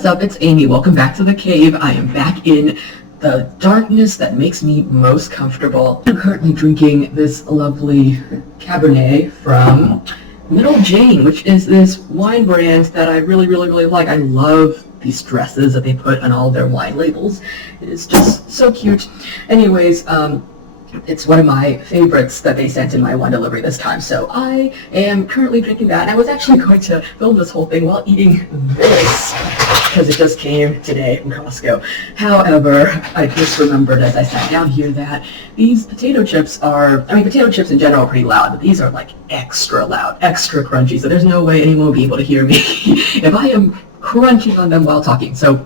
What's up? It's Amy. Welcome back to the cave. I am back in the darkness that makes me most comfortable. I'm currently drinking this lovely Cabernet from Middle Jane, which is this wine brand that I really like. I love these dresses that they put on all their wine labels. It is just so cute. Anyways, it's one of my favorites that they sent in my wine delivery this time, so I am currently drinking that. And I was actually going to film this whole thing while eating this, because it just came today from Costco. However, I just remembered as I sat down here that these potato chips potato chips in general are pretty loud, but these are like extra loud, extra crunchy, so there's no way anyone will be able to hear me if I am crunching on them while talking. So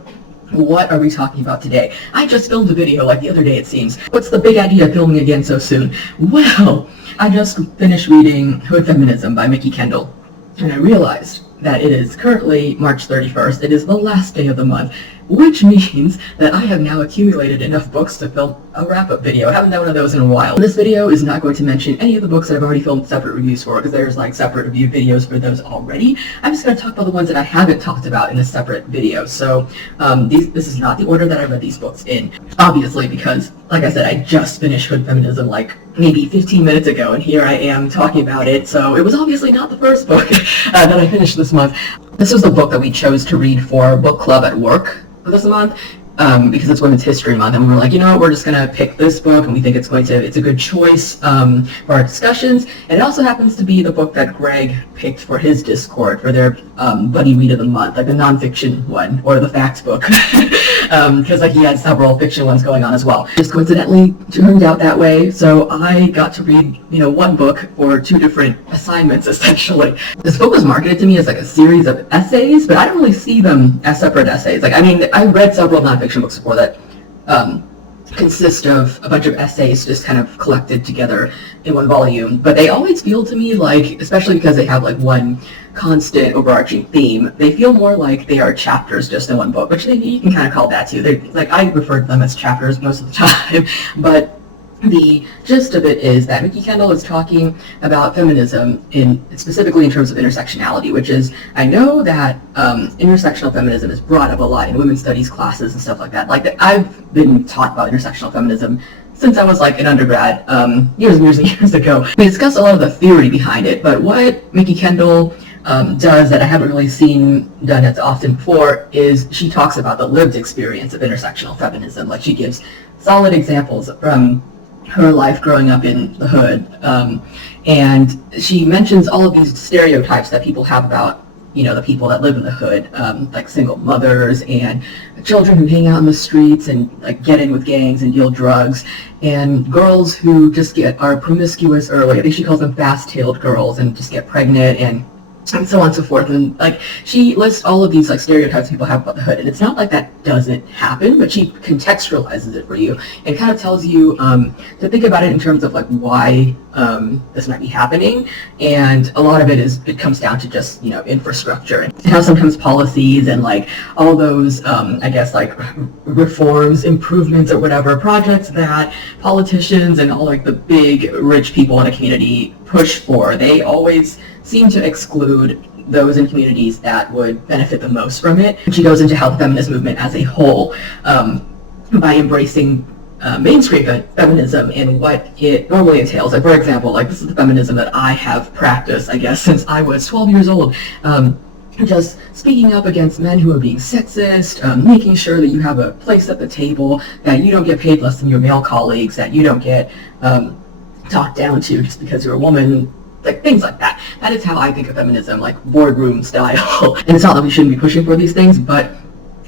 what are we talking about today? I just filmed a video like the other day, it seems. What's the big idea of filming again so soon? Well, I just finished reading Hood Feminism by Mikki, Kendall, and I realized that it is currently March 31st. It is the last day of the month, which means that I have now accumulated enough books to film a wrap-up video. I haven't done one of those in a while. This video is not going to mention any of the books that I've already filmed separate reviews for, because there's like separate review videos for those already. I'm just going to talk about the ones that I haven't talked about in a separate video. So this is not the order that I read these books in, obviously, because like I said, I just finished Hood Feminism like maybe 15 minutes ago, and here I am talking about it, so it was obviously not the first book that I finished this month. This was the book that we chose to read for book club at work this month, because it's Women's History Month, and we were like, you know what, we're just gonna pick this book, and we think it's a good choice for our discussions. And it also happens to be the book that Greg picked for his Discord for their buddy read of the month, like the nonfiction one or the facts book, because like he had several fiction ones going on as well. Just coincidentally turned out that way, so I got to read one book for two different assignments essentially. This book was marketed to me as like a series of essays, but I don't really see them as separate essays. Like, I mean, I read several nonfiction books before that consist of a bunch of essays just kind of collected together in one volume, but they always feel to me like, especially because they have like one constant overarching theme, they feel more like they are chapters just in one book, which you can kind of call that too. Like, I refer to them as chapters most of the time, but the gist of it is that Mikki Kendall is talking about feminism specifically in terms of intersectionality, which is, I know that intersectional feminism is brought up a lot in women's studies classes and stuff like that. Like, I've been taught about intersectional feminism since I was like an undergrad, years and years ago. We discussed a lot of the theory behind it, but what Mikki Kendall does that I haven't really seen done as often before is she talks about the lived experience of intersectional feminism. Like, she gives solid examples from her life growing up in the hood, and she mentions all of these stereotypes that people have about the people that live in the hood, like single mothers and children who hang out in the streets and like get in with gangs and deal drugs, and girls who just are promiscuous early. I think she calls them fast-tailed girls, and just get pregnant and so on and so forth. And like, she lists all of these like stereotypes people have about the hood, and it's not like that doesn't happen, but she contextualizes it for you and kind of tells you to think about it in terms of like why this might be happening. And a lot of it comes down to just infrastructure, and how sometimes policies and like all those I guess like reforms, improvements, or whatever projects that politicians and all like the big rich people in a community push for, they always seem to exclude those in communities that would benefit the most from it. She goes into how the feminist movement as a whole, by embracing mainstream feminism and what it normally entails. Like, for example, like, this is the feminism that I have practiced, I guess, since I was 12 years old. Just speaking up against men who are being sexist, making sure that you have a place at the table, that you don't get paid less than your male colleagues, that you don't get talked down to just because you're a woman, like things like that. That is how I think of feminism, like boardroom style. And it's not that we shouldn't be pushing for these things, but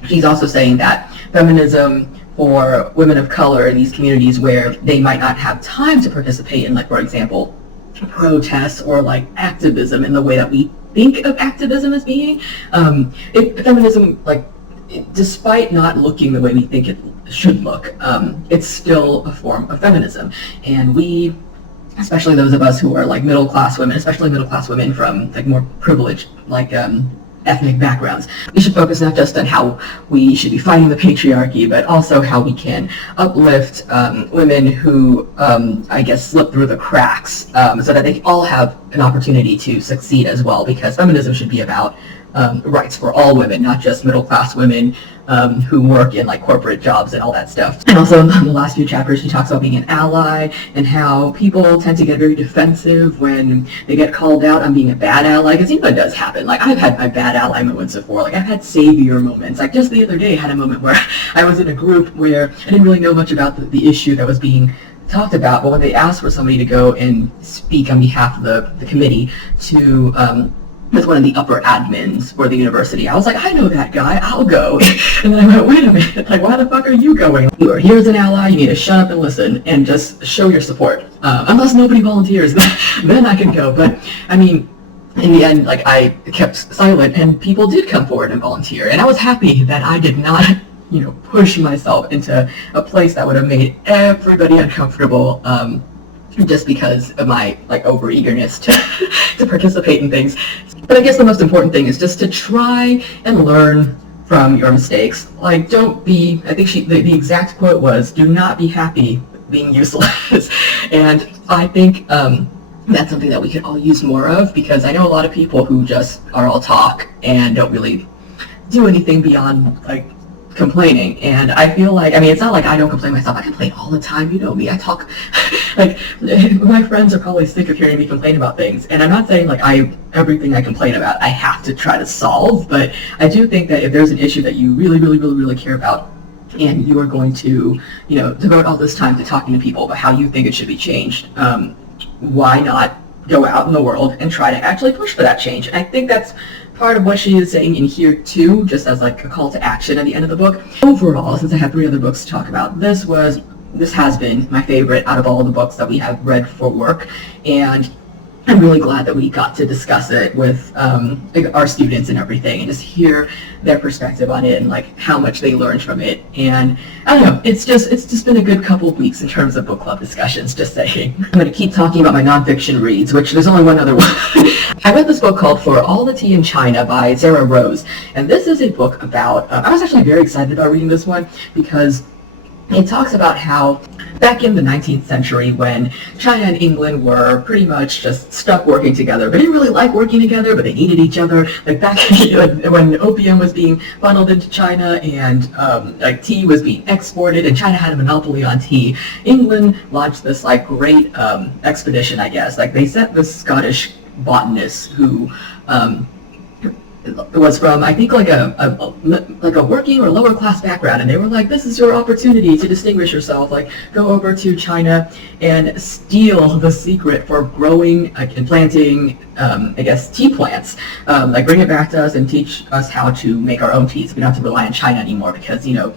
she's also saying that feminism for women of color in these communities where they might not have time to participate in, like, for example, protests or like activism in the way that we think of activism as being, feminism, like, despite not looking the way we think it should look, it's still a form of feminism. And we, especially those of us who are like middle-class women, especially middle-class women from like more privileged like ethnic backgrounds, we should focus not just on how we should be fighting the patriarchy, but also how we can uplift women who, I guess, slip through the cracks, so that they all have an opportunity to succeed as well, because feminism should be about rights for all women, not just middle-class women who work in like corporate jobs and all that stuff. And also in the last few chapters, she talks about being an ally and how people tend to get very defensive when they get called out on being a bad ally, because you know it does happen. Like, I've had my bad ally moments before. Like, I've had savior moments. Like, just the other day I had a moment where I was in a group where I didn't really know much about the issue that was being talked about, but when they asked for somebody to go and speak on behalf of the committee to with one of the upper admins for the university, I was like, I know that guy, I'll go. And then I went, wait a minute, like, why the fuck are you going? You are here as an ally, you need to shut up and listen and just show your support. Unless nobody volunteers, then I can go. But, I mean, in the end, like, I kept silent and people did come forward and volunteer. And I was happy that I did not, you know, push myself into a place that would have made everybody uncomfortable, just because of my, like, over-eagerness to participate in things. But I guess the most important thing is just to try and learn from your mistakes. Like, don't be, I think the exact quote was, do not be happy being useless. And I think that's something that we could all use more of, because I know a lot of people who just are all talk and don't really do anything beyond, like, complaining. And I feel like, I mean, it's not like I don't complain myself. I complain all the time. You know me. I talk, like, my friends are probably sick of hearing me complain about things. And I'm not saying, like, everything I complain about, I have to try to solve. But I do think that if there's an issue that you really, really, really, really care about, and you are going to, you know, devote all this time to talking to people about how you think it should be changed, why not go out in the world and try to actually push for that change? And I think that's part of what she is saying in here too, just as like a call to action at the end of the book. Overall, since I have 3 other books to talk about, this has been my favorite out of all of the books that we have read for work, and I'm really glad that we got to discuss it with our students and everything, and just hear their perspective on it and like how much they learned from it. And I don't know, it's just been a good couple of weeks in terms of book club discussions, just saying. I'm going to keep talking about my nonfiction reads, which there's only one other one. I read this book called For All the Tea in China by Sarah Rose, and this is a book about, I was actually very excited about reading this one because it talks about how back in the 19th century, when China and England were pretty much just stuck working together, they didn't really like working together, but they needed each other. Like back when opium was being funneled into China and like tea was being exported and China had a monopoly on tea, England launched this like great expedition, I guess. Like they sent this Scottish botanist who was from, I think, like a working or lower class background, and they were like, this is your opportunity to distinguish yourself, like go over to China and steal the secret for growing and planting I guess tea plants, like bring it back to us and teach us how to make our own teas. We don't have to rely on China anymore, because you know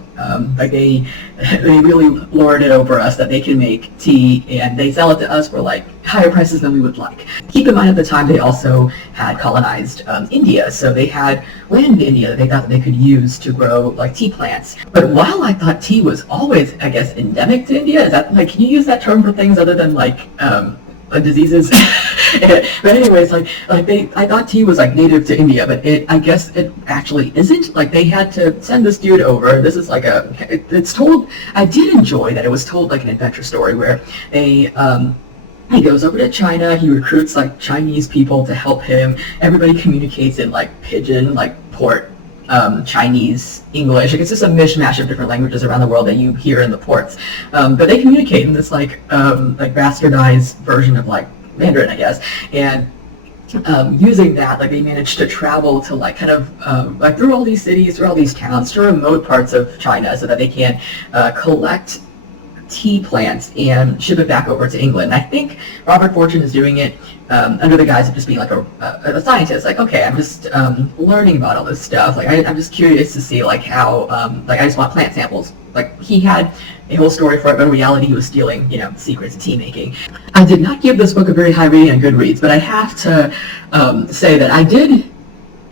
like they really lord it over us that they can make tea, and they sell it to us for like higher prices than we would like. Keep in mind, at the time they also had colonized India, so they had land in India that they thought that they could use to grow like tea plants. But while I thought tea was always, I guess, endemic to India, is that, like, can you use that term for things other than like diseases? But anyways, I thought tea was like native to India, but I guess it actually isn't. Like they had to send this dude over. This is like it's told, I did enjoy that it was told like an adventure story where he goes over to China, he recruits like Chinese people to help him. Everybody communicates in like pidgin, like port Chinese, English. Like it's just a mishmash of different languages around the world that you hear in the ports. But they communicate in this like bastardized version of like Mandarin, I guess. And using that, like they managed to travel to like kind of like through all these cities, through all these towns, to remote parts of China, so that they can collect tea plants and ship it back over to England. And I think Robert Fortune is doing it under the guise of just being like a scientist. Like, okay, I'm just learning about all this stuff. Like, I'm just curious to see like how, like I just want plant samples. Like he had a whole story for it, but in reality he was stealing, you know, secrets of tea making. I did not give this book a very high rating on Goodreads, but I have to say that I did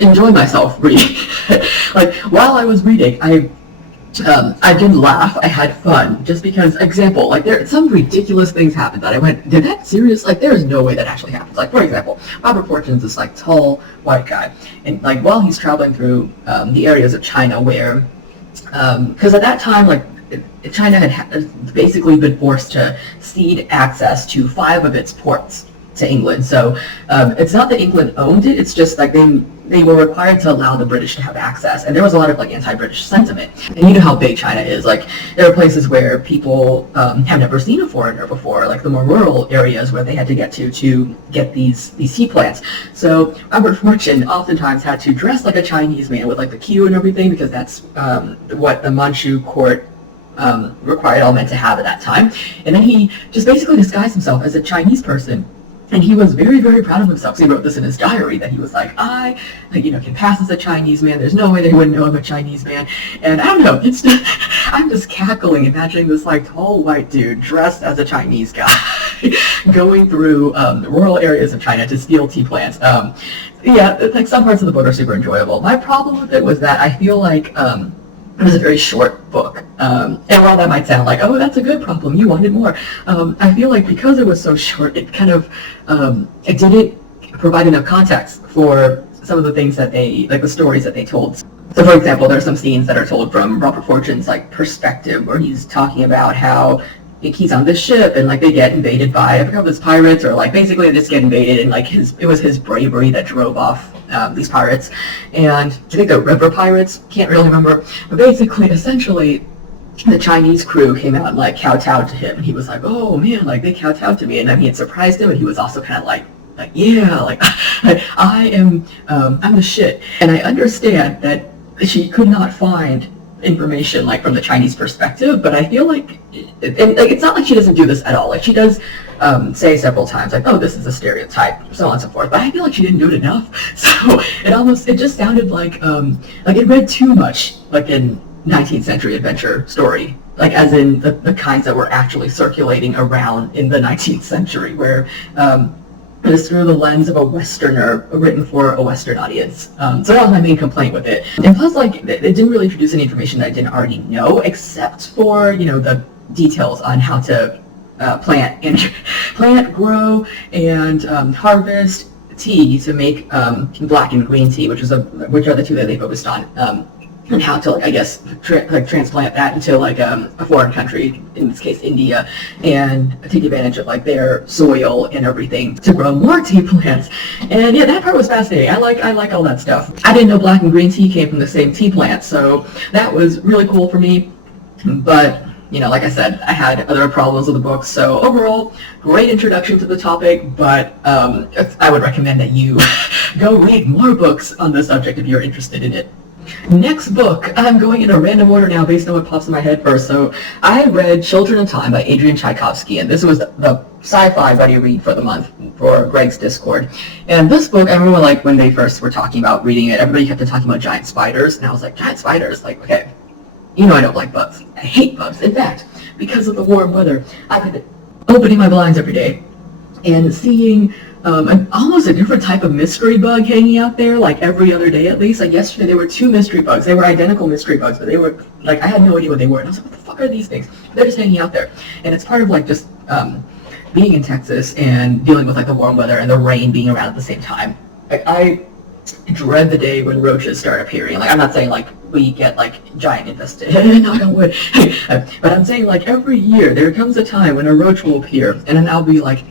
enjoy myself reading. Like while I was reading, I did laugh, I had fun, just because, example, like some ridiculous things happened that I went, did that serious? Like there's no way that actually happens. Like for example, Robert Fortune's this like tall white guy, and like while he's traveling through the areas of China where, because at that time, like China had basically been forced to cede access to 5 of its ports to England. So it's not that England owned it, it's just like they were required to allow the British to have access, and there was a lot of like anti-British sentiment. And you know how big China is. Like there are places where people have never seen a foreigner before, like the more rural areas where they had to get these tea plants. So Robert Fortune oftentimes had to dress like a Chinese man with like the queue and everything, because that's what the Manchu court required all men to have at that time. And then he just basically disguised himself as a Chinese person. And he was very, very proud of himself. So he wrote this in his diary that he was like, I can pass as a Chinese man. There's no way they wouldn't know I'm a Chinese man. And I don't know, it's just, I'm just cackling, imagining this like tall white dude dressed as a Chinese guy going through rural areas of China to steal tea plants. Yeah, like some parts of the book are super enjoyable. My problem with it was that I feel like it was a very short book, and while that might sound like, oh, that's a good problem, you wanted more, I feel like because it was so short, it kind of, it didn't provide enough context for some of the things that like the stories that they told. So for example, there's some scenes that are told from Robert Fortune's like perspective, where he's talking about how he's on this ship and like they get invaded by, I forgot if it's pirates or like basically they just get invaded, and like it was his bravery that drove off these pirates. And I think the river pirates, can't really remember, but basically essentially the Chinese crew came out and like kowtowed to him, and he was like, oh man, like they kowtowed to me. And I mean, it surprised him, and he was also kind of like yeah, like I'm the shit. And I understand that she could not find information like from the Chinese perspective, but I feel like, and like it's not like she doesn't do this at all. Like she does say several times like, oh, this is a stereotype, so on and so forth, but I feel like she didn't do it enough. So it just sounded like it read too much like in 19th century adventure story, like as in the kinds that were actually circulating around in the 19th century, where it is through the lens of a Westerner, written for a Western audience. So that was my main complaint with it. And plus, like, it didn't really introduce any information that I didn't already know, except for, the details on how to plant, grow, and harvest tea to make black and green tea, which are the two that they focused on. And how to, like, I guess, transplant that into, like, a foreign country, in this case, India, and take advantage of, like, their soil and everything to grow more tea plants. And, yeah, that part was fascinating. I like all that stuff. I didn't know black and green tea came from the same tea plant, so that was really cool for me. But, like I said, I had other problems with the book, so overall, great introduction to the topic, but I would recommend that you go read more books on the subject if you're interested in it. Next book, I'm going in a random order now based on what pops in my head first. So I read Children of Time by Adrian Tchaikovsky, and this was the sci-fi buddy read for the month for Greg's Discord. And this book, I remember like when they first were talking about reading it, everybody kept talking about giant spiders, and I was like, giant spiders? Like, okay, I don't like bugs. I hate bugs. In fact, because of the warm weather, I've been opening my blinds every day and seeing almost a different type of mystery bug hanging out there, like every other day at least. Like yesterday there were 2 mystery bugs. They were identical mystery bugs, but they were, like, I had no idea what they were. And I was like, what the fuck are these things? They're just hanging out there. And it's part of, like, just being in Texas and dealing with, like, the warm weather and the rain being around at the same time. Like, I dread the day when roaches start appearing. Like, I'm not saying, like, we get, like, giant infested, knock on wood, but I'm saying, like, every year there comes a time when a roach will appear, and then I'll be like,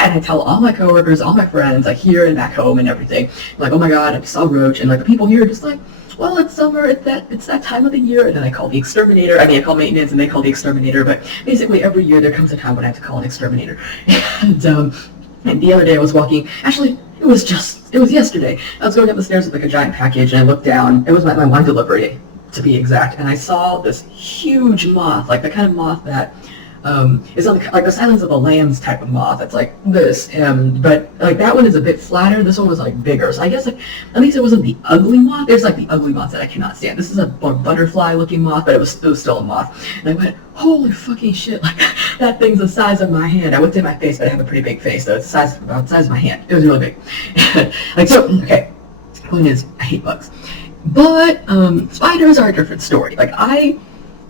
and I tell all my coworkers, all my friends, like here and back home and everything, I'm like, oh my god, I saw a roach, and like the people here are just like, well, it's summer, it's that time of the year, and then I call the exterminator. I call maintenance, and they call the exterminator, but basically every year there comes a time when I have to call an exterminator. And the other day I was walking, actually, it was yesterday, I was going up the stairs with like a giant package, and I looked down, it was my wine delivery, to be exact, and I saw this huge moth, like the kind of moth that is like the Silence of the Lambs type of moth. It's like this, but like that one is a bit flatter. This one was like bigger. So I guess like at least it wasn't the ugly moth. There's like the ugly moths that I cannot stand. This is a butterfly-looking moth, but it was still a moth. And I went, holy fucking shit! Like that thing's the size of my hand. I wouldn't say my face, but I have a pretty big face, so it's about the size of my hand. It was really big. Like so. Okay. Point is, I hate bugs, but spiders are a different story. Like I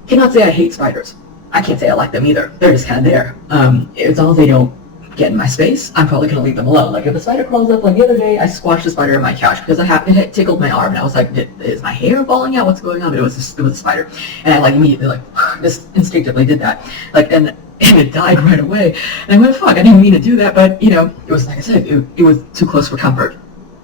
cannot say I hate spiders. I can't say I like them either. They're just kind of there. As long as they don't get in my space, I'm probably going to leave them alone. Like if a spider crawls up, like the other day, I squashed a spider on my couch because it tickled my arm, and I was like, is my hair falling out? What's going on? But it was a spider, and I like immediately like just instinctively did that. Like, and and it died right away. And I went, fuck, I didn't mean to do that, but, you know, it was, like I said, it was too close for comfort.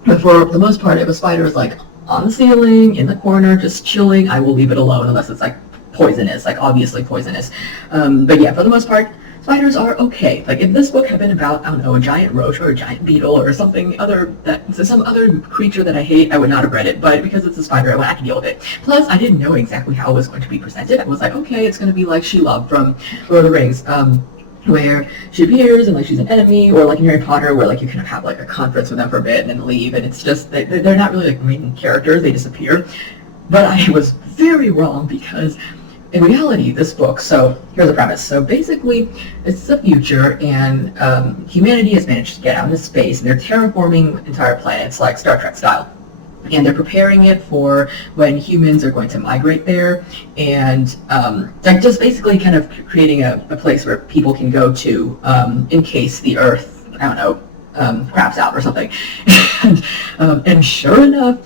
But for the most part, if a spider is, like, on the ceiling, in the corner, just chilling, I will leave it alone unless it's, like, poisonous, like, obviously poisonous. But yeah, for the most part, spiders are okay. Like, if this book had been about, I don't know, a giant roach or a giant beetle or something other, some other creature that I hate, I would not have read it. But because it's a spider, I can deal with it. Plus, I didn't know exactly how it was going to be presented. I was like, okay, it's going to be like Shelob from Lord of the Rings, where she appears and, like, she's an enemy, or like in Harry Potter, where, like, you kind of have, like, a conference with them for a bit and then leave, and it's just, they're not really, like, main characters, they disappear. But I was very wrong, because in reality, this book, so here's the premise. So basically, it's the future, and humanity has managed to get out into space, and they're terraforming entire planets, like Star Trek style. And they're preparing it for when humans are going to migrate there, and like just basically kind of creating a place where people can go to in case the Earth, I don't know, craps out or something. And sure enough,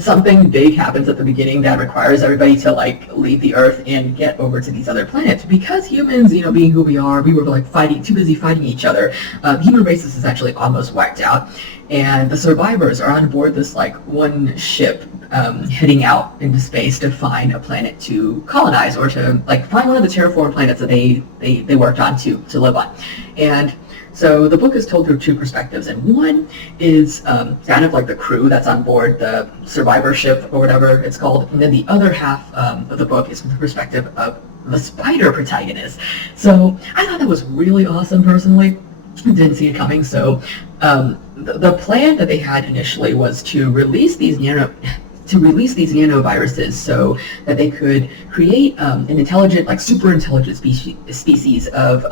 something big happens at the beginning that requires everybody to, like, leave the Earth and get over to these other planets. Because humans, you know, being who we are, we were, like, too busy fighting each other. Human race is essentially almost wiped out. And the survivors are on board this, like, one ship heading out into space to find a planet to colonize, or to, like, find one of the terraformed planets that they worked on to live on. And so the book is told through two perspectives, and one is kind of like the crew that's on board the survivor ship, or whatever it's called, and then the other half of the book is from the perspective of the spider protagonist. So I thought that was really awesome, personally. Didn't see it coming. So the plan that they had initially was to release these nanoviruses so that they could create an intelligent, like, super intelligent species of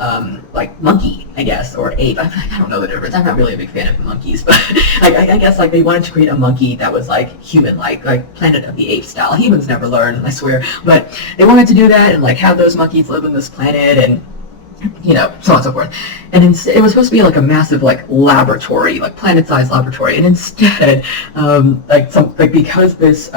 like monkey, I guess, or ape. I don't know the difference. I'm not really a big fan of monkeys, but I guess, like, they wanted to create a monkey that was, like, human-like, like Planet of the Apes style. Humans never learn, I swear, but they wanted to do that and, like, have those monkeys live on this planet, and, you know, so on and so forth. And it was supposed to be like a massive, like, laboratory, like planet-sized laboratory. And instead, because this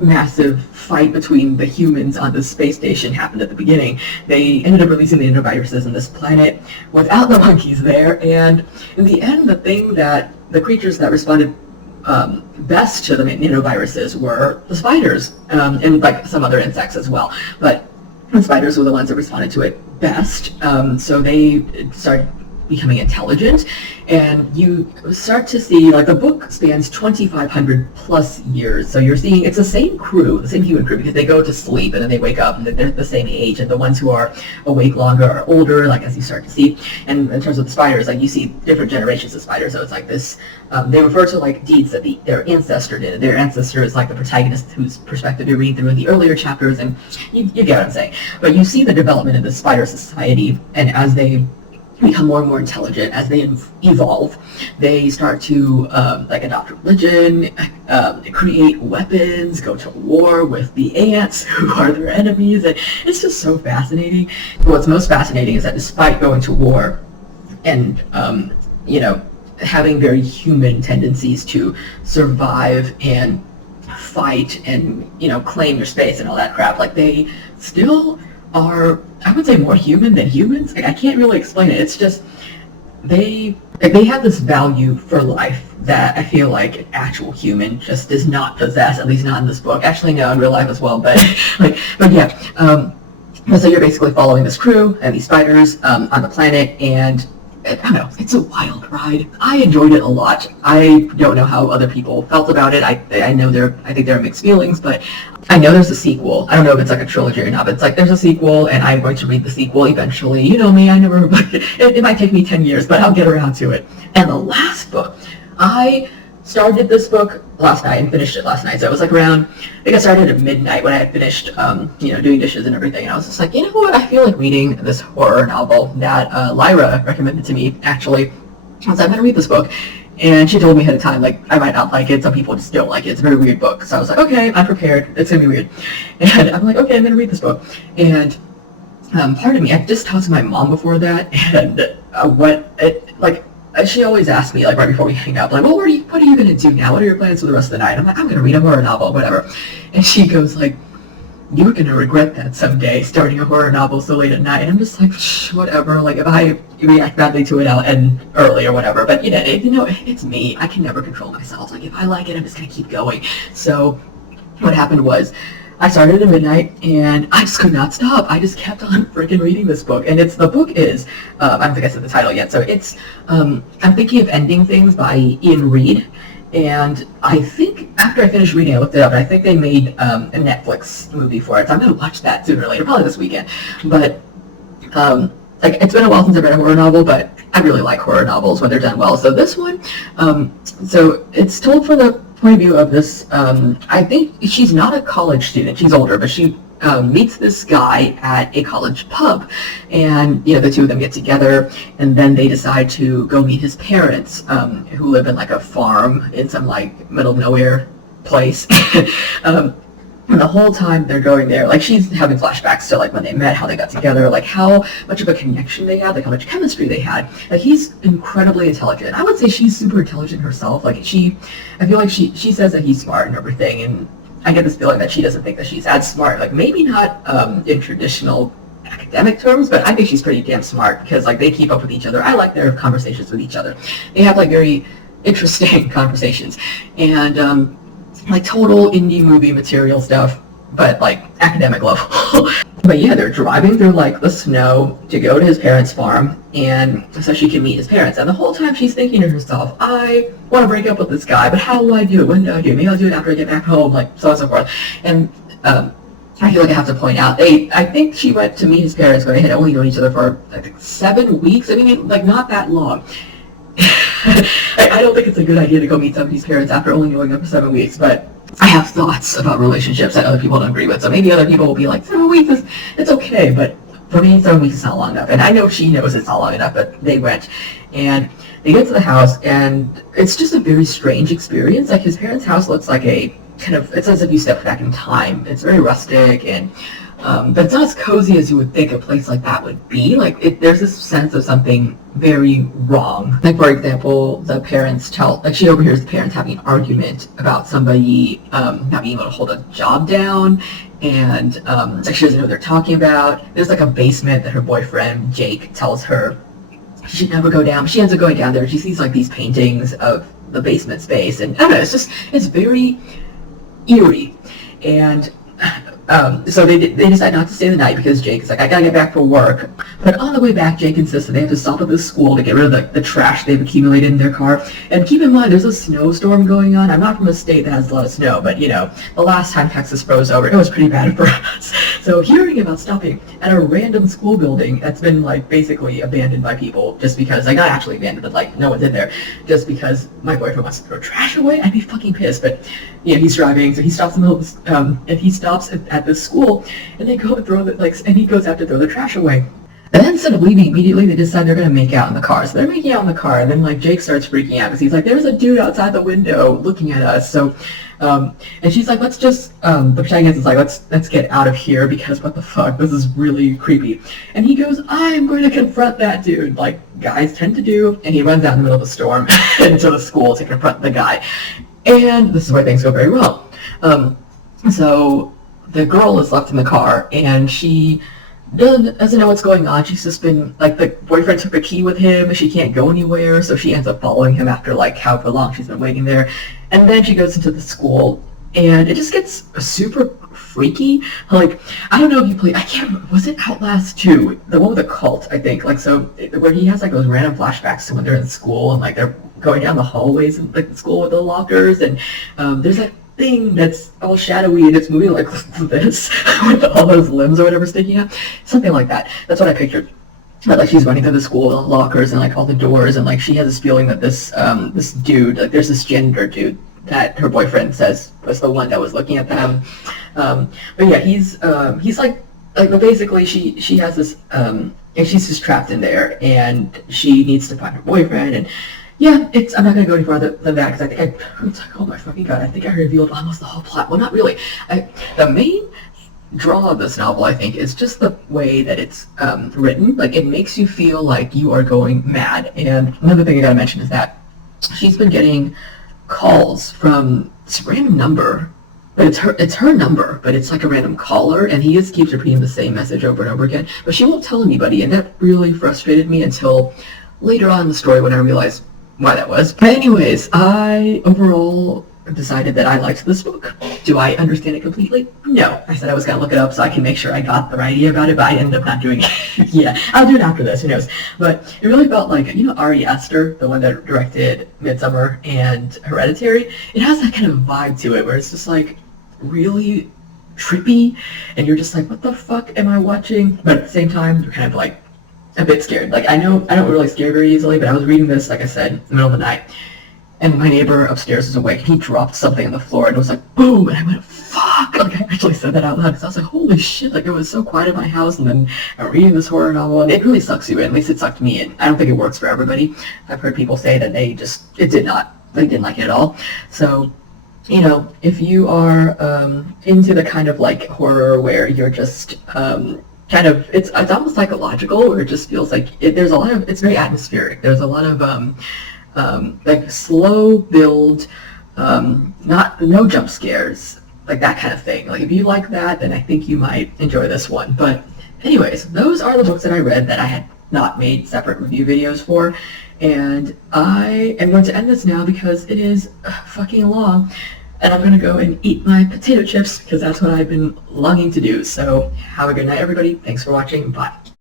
massive fight between the humans on this space station happened at the beginning, they ended up releasing the nanoviruses on this planet without the monkeys there. And in the end, the creatures that responded best to the nanoviruses were the spiders, and, like, some other insects as well. But the spiders were the ones that responded to it best, so they started becoming intelligent, and you start to see, like, the book spans 2,500 plus years, so you're seeing it's the same crew, the same human crew, because they go to sleep and then they wake up and they're the same age, and the ones who are awake longer are older, like, as you start to see. And in terms of the spiders, like, you see different generations of spiders, so it's like this, they refer to, like, deeds that their ancestor did. Their ancestor is, like, the protagonist whose perspective you read through in the earlier chapters, and you get what I'm saying. But you see the development of the spider society, and as they become more and more intelligent, as they evolve, they start to like, adopt religion, create weapons, go to war with the ants who are their enemies, and it's just so fascinating. What's most fascinating is that despite going to war and you know, having very human tendencies to survive and fight and, you know, claim your space and all that crap, like, they still are, I would say, more human than humans. Like, I can't really explain it. It's just they have this value for life that I feel like an actual human just does not possess, at least not in this book. Actually, no, in real life as well, but but yeah. So you're basically following this crew and these spiders on the planet, and I don't know, it's a wild ride. I enjoyed it a lot. I don't know how other people felt about it. I think there are mixed feelings, but I know there's a sequel. I don't know if it's like a trilogy or not, but it's like there's a sequel, and I'm going to read the sequel eventually. You know me, it might take me 10 years, but I'll get around to it. And the last book, I started this book last night and finished it last night. So it was like around, I think I started at midnight when I had finished, you know, doing dishes and everything. And I was just like, you know what? I feel like reading this horror novel that Lyra recommended to me, actually. I was like, I'm going to read this book. And she told me ahead of time, like, I might not like it. Some people just don't like it. It's a very weird book. So I was like, okay, I'm prepared. It's going to be weird. And I'm like, okay, I'm going to read this book. And part of me, I just talked to my mom before that. And she always asks me, like, right before we hang up, like, well, what are you going to do now? What are your plans for the rest of the night? I'm like, I'm going to read a horror novel, whatever. And she goes, like, you're going to regret that someday, starting a horror novel so late at night. And I'm just like, whatever. Like, if I react badly to it, I'll end early or whatever. But, it's me. I can never control myself. Like, if I like it, I'm just going to keep going. So what happened was, I started at midnight, and I just could not stop. I just kept on freaking reading this book. And the book is, I don't think I said the title yet, so it's, I'm Thinking of Ending Things by Iain Reid. And I think after I finished reading, I looked it up, and I think they made a Netflix movie for it. So I'm going to watch that sooner or later, probably this weekend. But, it's been a while since I've read a horror novel, but I really like horror novels when they're done well. So this one, so it's told from the point of view of this, I think she's not a college student, she's older, but she meets this guy at a college pub, and the two of them get together, and then they decide to go meet his parents, who live in like a farm in some like middle of nowhere place. And the whole time they're going there, like, she's having flashbacks to like when they met, how they got together, like how much of a connection they had, like how much chemistry they had. Like, he's incredibly intelligent. I would say she's super intelligent herself. Like, I feel like she says that he's smart and everything, and I get this feeling that she doesn't think that she's as smart. Like, maybe not in traditional academic terms, but I think she's pretty damn smart, because like they keep up with each other. I like their conversations with each other. They have like very interesting conversations, and like total indie movie material stuff, but like academic level. But yeah, they're driving through like the snow to go to his parents' farm, and so she can meet his parents. And the whole time she's thinking to herself, I want to break up with this guy, but how will I do it? When do I do it? Maybe I'll do it after I get back home, like so on and so forth. And I feel like I have to point out, I think she went to meet his parents when they had only known each other for I think 7 weeks. I mean, like not that long. I don't think it's a good idea to go meet somebody's parents after only knowing them for 7 weeks, but I have thoughts about relationships that other people don't agree with, so maybe other people will be like, 7 weeks, it's okay, but for me, 7 weeks is not long enough, and I know she knows it's not long enough, but they went, and they get to the house, and it's just a very strange experience. Like, his parents' house looks like a kind of, it's as if you stepped back in time. It's very rustic, and but it's not as cozy as you would think a place like that would be. Like, there's this sense of something very wrong. Like, for example, the parents she overhears the parents having an argument about somebody not being able to hold a job down, and like she doesn't know what they're talking about. There's like a basement that her boyfriend, Jake, tells her she should never go down. She ends up going down there, and she sees like these paintings of the basement space, and I don't know, it's very eerie. And so they decide not to stay the night because Jake is like, I gotta get back for work. But on the way back, Jake insists that they have to stop at this school to get rid of the trash they've accumulated in their car. And keep in mind, there's a snowstorm going on. I'm not from a state that has a lot of snow, but the last time Texas froze over, it was pretty bad for us. So hearing about stopping at a random school building that's been like basically abandoned by people just because, like, not actually abandoned, but like no one's in there, just because my boyfriend wants to throw trash away, I'd be fucking pissed. But he's driving, so he stops in the middle of this, and he stops at this school, and they go and throw and he goes out to throw the trash away. And then instead of leaving immediately, they decide they're going to make out in the car. So they're making out in the car, and then like Jake starts freaking out because he's like, there's a dude outside the window looking at us. So, and she's like, let's just, the protagonist is like, let's get out of here because what the fuck, this is really creepy. And he goes, I'm going to confront that dude, like guys tend to do, and he runs out in the middle of the storm into the school to confront the guy. And this is where things go very wrong. So the girl is left in the car, and she doesn't know what's going on. She's just been, like, the boyfriend took the key with him, she can't go anywhere, so she ends up following him after, like, however long she's been waiting there. And then she goes into the school, and it just gets super freaky. Like, I don't know if you played, I can't remember, was it Outlast 2? The one with the cult, I think. Like, so, where he has, like, those random flashbacks to when they're in school, and, like, they're going down the hallways in, like, the school with the lockers, and there's, like, thing that's all shadowy and it's moving like this with all those limbs or whatever sticking out, something like that. That's what I pictured. But like she's running through the school, the lockers, and like all the doors, and like she has this feeling that this dude, like there's this gender dude that her boyfriend says was the one that was looking at them. But yeah, he's like basically she has this and she's just trapped in there, and she needs to find her boyfriend. And yeah, I'm not going to go any farther than that, because I think it's like, oh my fucking god, I think I revealed almost the whole plot. Well, not really. The main draw of this novel, I think, is just the way that it's written. Like, it makes you feel like you are going mad. And another thing I gotta mention is that she's been getting calls from this random number But it's her number, but it's like a random caller, and he just keeps repeating the same message over and over again. But she won't tell anybody, and that really frustrated me until later on in the story when I realized why that was. But anyways, I overall decided that I liked this book. Do I understand it completely? No. I said I was going to look it up so I can make sure I got the right idea about it, but I ended up not doing it. Yeah, I'll do it after this, who knows. But it really felt like, you know, Ari Aster, the one that directed Midsummer and Hereditary, it has that kind of vibe to it where it's just like really trippy, and you're just like, what the fuck am I watching? But at the same time, you're kind of like a bit scared. Like, I know I don't really scare very easily, but I was reading this, like I said, in the middle of the night, and my neighbor upstairs was awake, and he dropped something on the floor, and it was like, boom, and I went, fuck! Like, I actually said that out loud, because I was like, holy shit, like, it was so quiet in my house, and then I'm reading this horror novel, and it really sucks you in. At least it sucked me in. I don't think it works for everybody. I've heard people say that they didn't like it at all. So, you know, if you are into the kind of, like, horror where you're just, kind of, it's almost psychological, where it just feels like, there's a lot of, it's very atmospheric. There's a lot of, like slow build, no jump scares, like that kind of thing. Like if you like that, then I think you might enjoy this one. But anyways, those are the books that I read that I had not made separate review videos for. And I am going to end this now because it is fucking long. And I'm going to go and eat my potato chips because that's what I've been longing to do. So have a good night, everybody. Thanks for watching. Bye.